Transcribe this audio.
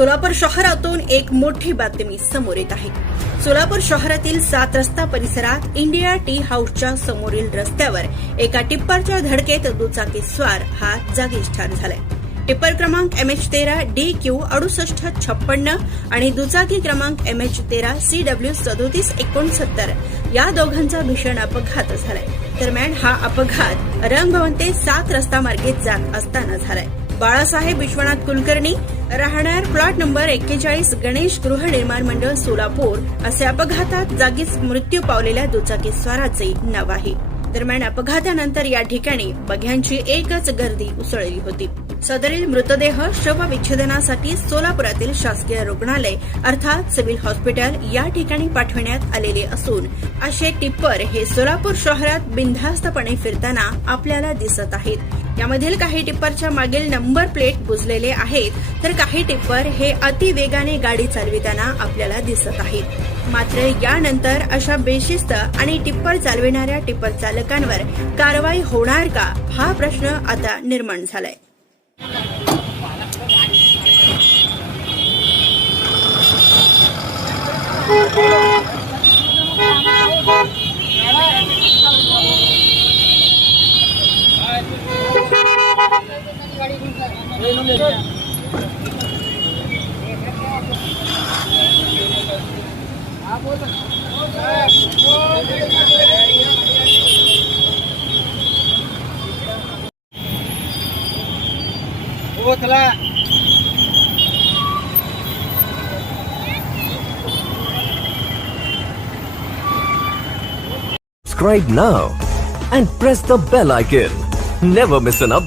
सोलापूर शहरातून एक मोठी बातमी समोर येत आहे। सोलापूर शहरातील 7 रस्ता परिसरात इंडिया टी हाऊसच्या समोरील रस्त्यावर एका टिप्परच्या धडकेत दुचाकी स्वार हा जागीच ठार झालाय। टिप्पर क्रमांक MH13 DQ 6856 आणि दुचाकी क्रमांक MH13 CW 3769 या दोघांचा भीषण अपघात झालाय। दरम्यान हा अपघात रंगभवन 7 रस्ता मार्गे जात असताना झालाय। बाळासाहेब विश्वनाथ कुलकर्णी राहणार प्लॉट नंबर 41 गणेश गृहनिर्माण मंडळ सोलापूर असे अपघातात जागीच मृत्यू पावलेल्या दुचाकी स्वाराचे नाव आहे। दरम्यान अपघातानंतर या ठिकाणी बघ्यांची एकच गर्दी उसळली होती। सदरील मृतदेह शवविच्छेदनासाठी सोलापुरातील शासकीय रुग्णालय अर्थात सिव्हिल हॉस्पिटल या ठिकाणी पाठवण्यात आलेले असून असे टिप्पर हे सोलापूर शहरात बिनधास्तपणे फिरताना आपल्याला दिसत आहेत। यामधील काही टिप्परच्या मागील नंबर प्लेट बुजलेले आहेत, तर काही टिप्पर हे अतिवेगाने गाडी चालविताना आपल्याला दिसत आहेत। मात्र यानंतर अशा बेशिस्त आणि टिप्पर चालविणाऱ्या टिप्पर चालकांवर कारवाई होणार का हा प्रश्न आता निर्माण झालाय। Subscribe now and press the bell icon. Never miss an update.